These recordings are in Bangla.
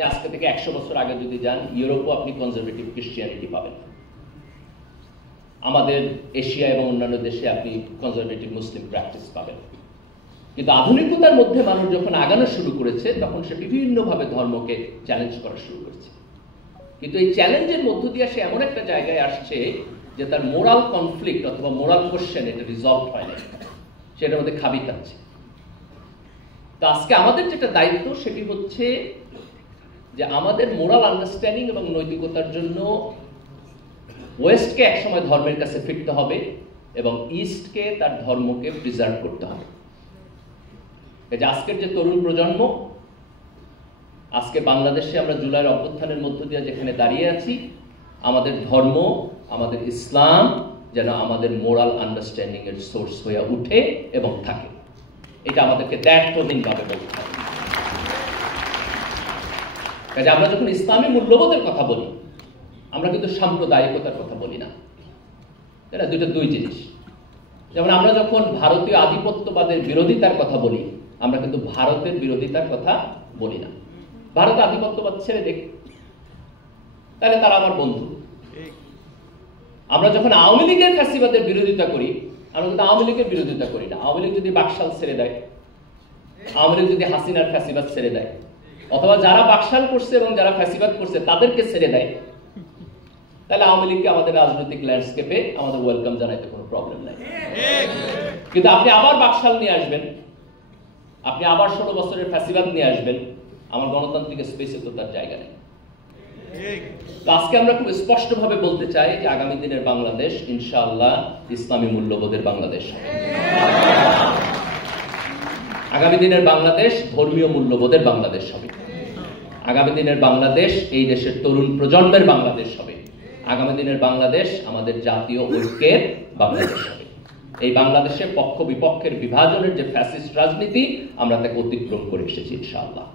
আপনি আজকে থেকে 100 বছর আগে যদি যান, ইউরোপও আপনি কনজারভেটিভ ক্রিশ্চিয়ানিটি পাবেন। আমাদের এশিয়া এবং অন্যান্য দেশে আপনি কনজারভেটিভ মুসলিম প্র্যাকটিস পাবেন। কিন্তু আধুনিকতার মধ্যে মানুষ যখন আগানো শুরু করেছে, তখন সে বিভিন্নভাবে ধর্মকে চ্যালেঞ্জ করা শুরু করেছে। কিন্তু এই চ্যালেঞ্জের মধ্য দিয়ে সে এমন একটা জায়গায় আসছে যে তার মোরাল কনফ্লিক্ট অথবা মোরাল কোশ্চেন এটা রিজলভ হয় না, সেটার মধ্যে খাবি খাচ্ছে। তো আজকে আমাদের যেটা দায়িত্ব সেটি হচ্ছে যে আমাদের মোরাল আন্ডারস্ট্যান্ডিং এবং নৈতিকতার জন্য ওয়েস্টকে একসময় ধর্মের কাছে ফিরতে হবে এবং ইস্টকে তার ধর্মকে প্রিজার্ভ করতে হবে। এই যে আজকের যে তরুণ প্রজন্ম, আজকে বাংলাদেশে আমরা জুলাইয়ের অভ্যুত্থানের মধ্য দিয়ে যেখানে দাঁড়িয়ে আছি, আমাদের ধর্ম, আমাদের ইসলাম যেন আমাদের মোরাল আন্ডারস্ট্যান্ডিং এর সোর্স হয়ে উঠে এবং থাকে। এটা আমাদেরকে দায়িত্বহীনভাবে বলতে হবে। কাজে আমরা যখন ইসলামী মূল্যবোধের কথা বলি, আমরা কিন্তু সাম্প্রদায়িকতার কথা বলি না। এটা দুই জিনিস। যেমন আমরা যখন ভারতীয় আধিপত্যবাদের বিরোধিতার কথা বলি, আমরা কিন্তু ভারতের বিরোধিতার কথা বলি না। ভারত আধিপত্যবাদ ছেড়ে দেখ, তাহলে তারা আমার বন্ধু। আমরা যখন আওয়ামী লীগের ফ্যাসিবাদের বিরোধিতা করি, আমরা কিন্তু আওয়ামী লীগের বিরোধিতা করি না। আওয়ামী লীগ যদি বাকশাল ছেড়ে দেয়, আওয়ামী লীগ যদি হাসিনার ফ্যাসিবাদ ছেড়ে দেয়, অথবা যারা বাকশাল করছে এবং যারা ফ্যাসিবাদ করছে তাদেরকে ছেড়ে দেয়, তাহলে আওয়ামী লীগকে আমাদের রাজনৈতিক ল্যান্ডস্কেপে আমাদের ওয়েলকাম জানাইতে কোনো প্রবলেম নাই। কিন্তু আপনি আবার বাকশাল নিয়ে আসবেন, আপনি আবার 16 বছরের ফ্যাসিবাদ নিয়ে আসবেন, আমার গণতান্ত্রিক স্পেসে তো তার জায়গা নেই। আজকে আমরা খুব স্পষ্টভাবে বলতে চাই যে আগামী দিনের বাংলাদেশ ইনশাআল্লাহ ইসলামী মূল্যবোধের বাংলাদেশ। আগামী দিনের বাংলাদেশ ধর্মীয় মূল্যবোধের বাংলাদেশ হবে। আগামী দিনের বাংলাদেশ এই দেশের তরুণ প্রজন্মের বাংলাদেশ হবে। আগামী দিনের বাংলাদেশ আমাদের জাতীয় ঐক্যের বাংলাদেশ হবে। এই বাংলাদেশে পক্ষ বিপক্ষের বিভাজনের যে ফ্যাসিস্ট রাজনীতি, আমরা তাকে অতিক্রম করে এসেছি ইনশাআল্লাহ।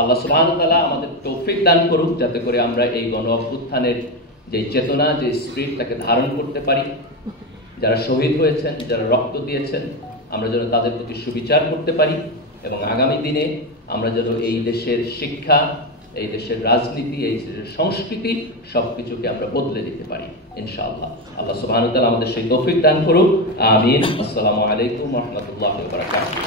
আল্লাহ সুবহানাহু ওয়া তাআলা আমাদের তৌফিক দান করুক, যাতে করে আমরা এই গণ অভ্যুত্থানের যে চেতনা, যে স্পিরিট, তাকে ধারণ করতে পারি। যারা শহীদ হয়েছেন, যারা রক্ত দিয়েছেন, আমরা যেন তাদের প্রতি সুবিচার করতে পারি এবং আগামী দিনে আমরা যেন এই দেশের শিক্ষা, এই দেশের রাজনীতি, এই দেশের সংস্কৃতি সবকিছুকে আমরা বদলে দিতে পারি ইনশাআল্লাহ। আল্লাহ সুবহানাহু ওয়া তাআলা আমাদের সেই তৌফিক দান করুক। আমিন। আসসালামু আলাইকুম ওয়া রাহমাতুল্লাহি ওয়া বারাকাতুহু।